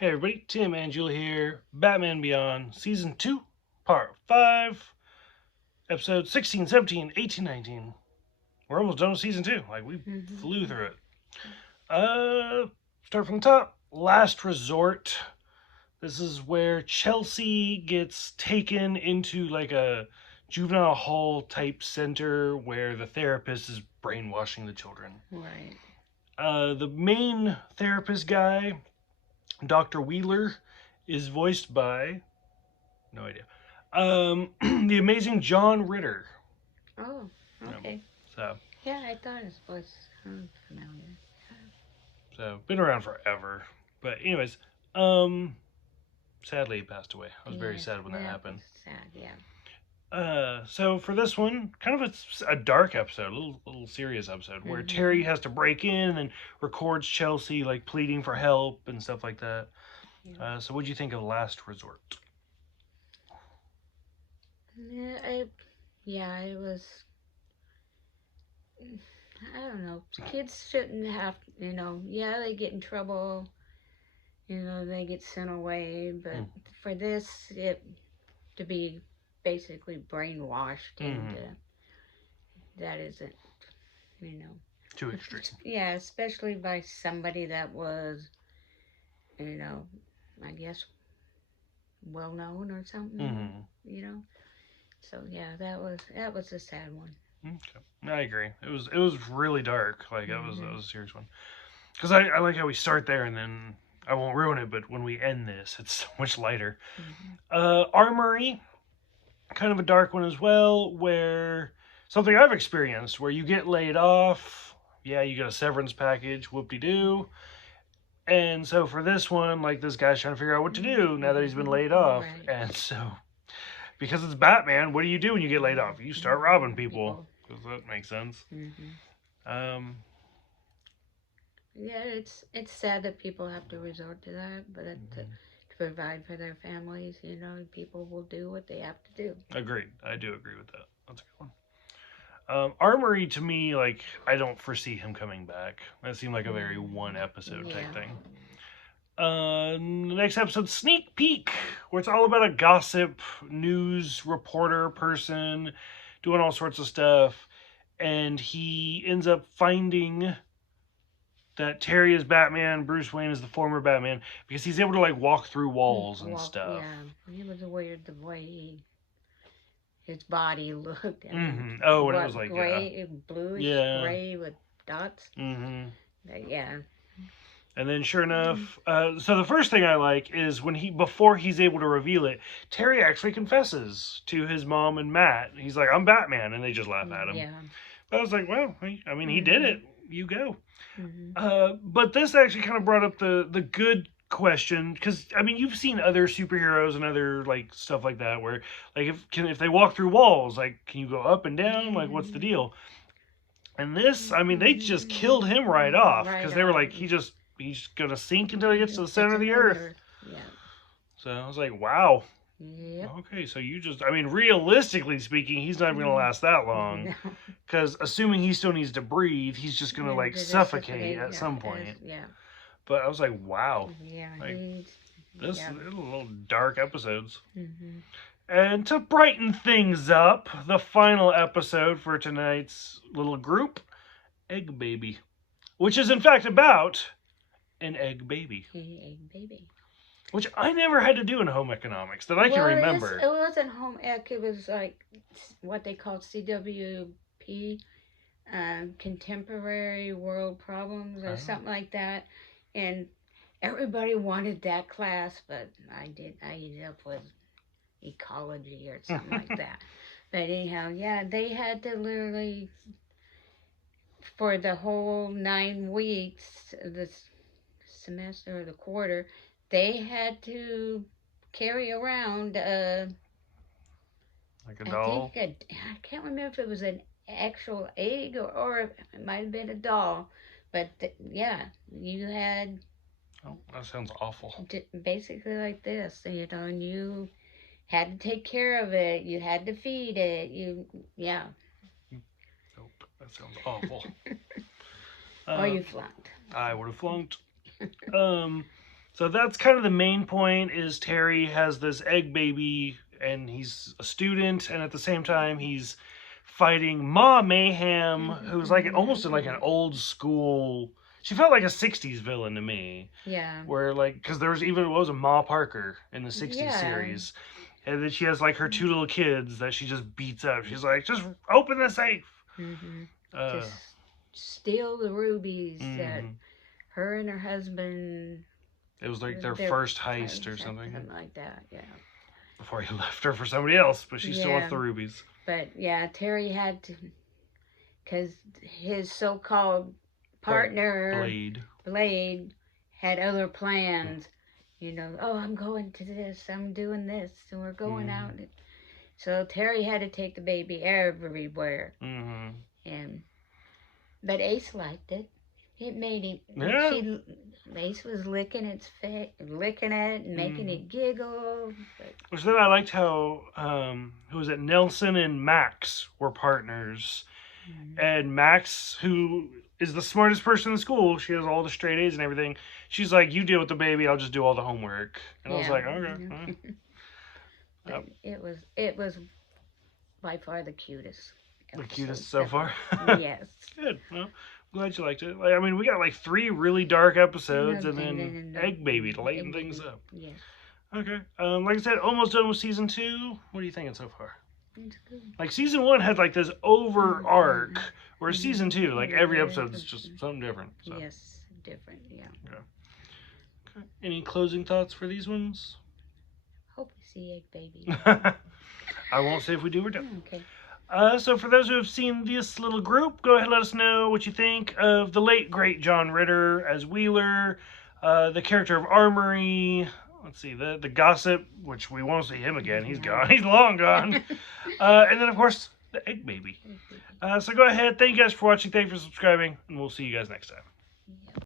Hey everybody, Tim Angela here, Batman Beyond, Season 2, Part 5, Episodes 16, 17, 18, 19. We're almost done with Season 2, we flew through it. Start from the top, Last Resort. This is where Chelsea gets taken into a juvenile hall type center where the therapist is brainwashing the children. Right. The main therapist guy, Dr. Wheeler, is voiced by no idea. The amazing John Ritter. Oh, okay. So, Yeah, I thought his voice sounded familiar. been around forever. But anyways, sadly he passed away. I was very Yes, sad when that happened. was sad, yeah. So for this one, kind of a dark episode, a little serious episode, where Terry has to break in and records Chelsea pleading for help and stuff like that. Yeah. So what'd you think of Last Resort? It was. I don't know. Kids shouldn't have, yeah, they get in trouble, they get sent away, but for this, to be basically brainwashed into that isn't, you know. Too extreme. Yeah, especially by somebody that was, I guess well known or something, So yeah, that was a sad one. Okay. I agree. It was really dark. That was a serious one. Because I like how we start there and then I won't ruin it, but when we end this, it's so much lighter. Armory, kind of a dark one as well, where something I've experienced where you get laid off. Yeah, you get a severance package, whoop-de-doo. And so for this one, this guy's trying to figure out what to do now that he's been laid off. Right. And so, because it's Batman, what do you do when you get laid off? You start robbing people. Does that make sense? Yeah, it's sad that people have to resort to that, but to provide for their families, people will do what they have to do. Agreed. I do agree with that. That's a good one. Armory, to me, I don't foresee him coming back. That seemed like a very one episode type thing. The next episode, Sneak Peek, where it's all about a gossip news reporter person doing all sorts of stuff. And he ends up finding that Terry is Batman, Bruce Wayne is the former Batman, because he's able to walk through walls and stuff. Yeah, he was weird the way his body looked. Oh, and it was gray, bluish gray with dots. But, yeah. And then, sure enough, so the first thing I like is before he's able to reveal it, Terry actually confesses to his mom and Matt. He's like, "I'm Batman," and they just laugh at him. Yeah. But I was like, well, he did it. You go. But this actually kind of brought up the good question, because you've seen other superheroes and other stuff like that where if they walk through walls, can you go up and down? What's the deal? And this, they just killed him right off, because they were like, he's gonna sink until he gets to the center of the earth. Yeah. So I was like, wow. Yep. Okay, so you just, realistically speaking, he's not even going to last that long. Because assuming he still needs to breathe, he's just going to, suffocate at some point. Yeah. But I was like, wow. Yeah. This is a little dark episodes. And to brighten things up, the final episode for tonight's little group, Eggbaby. Which is, in fact, about an egg baby. Eggbaby. Which I never had to do in home economics that I can remember. It wasn't home ec. It was what they called CWP, Contemporary World Problems or something like that. And everybody wanted that class, but I ended up with ecology or something like that. But anyhow, yeah, they had to literally, for the whole 9 weeks of this semester or the quarter, they had to carry around a doll. I can't remember if it was an actual egg or it might have been a doll, but yeah, you had. Oh, that sounds awful. Basically like this, and you had to take care of it. You had to feed it. Yeah. Nope, that sounds awful. Or you flunked. I would have flunked. So that's kind of the main point. Is Terry has this Eggbaby, and he's a student, and at the same time he's fighting Ma Mayhem, who's like almost in like an old school. She felt like a '60s villain to me. Yeah. Where like, because there was even a Ma Parker in the '60s Yeah. series, and then she has like her two little kids that she just beats up. She's like, just open the safe. Just steal the rubies that mhm. her and her husband. It was like their first heist or something. Something like that, yeah. Before he left her for somebody else, but she still Yeah. wants the rubies. But yeah, Terry had to, because his so-called partner Blade had other plans. You know, oh, I'm going to this, I'm doing this, and we're going out. So Terry had to take the baby everywhere. But Ace liked it. It made him. Yeah. Ace was licking its face, licking it, and making it giggle. But... Which then I liked how who was it? Nelson and Max were partners, and Max, who is the smartest person in the school, she has all the straight A's and everything. She's like, "You deal with the baby, I'll just do all the homework." And I was like, "Okay." Yep. It was by far the cutest. The cutest so far. Yes. Good. Well, glad you liked it. Like, I mean, we got like 3 really dark episodes, and then Eggbaby to lighten things up. Yes. Okay. Like I said, almost done with season 2. What are you thinking so far? It's good. Like season 1 had like this over arc, where season 2, like every episode is just something different. So. Yes, different. Yeah. Okay. Any closing thoughts for these ones? Hope we see Eggbaby. I won't say if we do or don't. Okay. So for those who have seen this little group, go ahead and let us know what you think of the late, great John Ritter as Wheeler, the character of Armory, let's see, the gossip, which we won't see him again. He's gone. He's long gone. And then, of course, the Eggbaby. So go ahead. Thank you guys for watching. Thank you for subscribing, and we'll see you guys next time.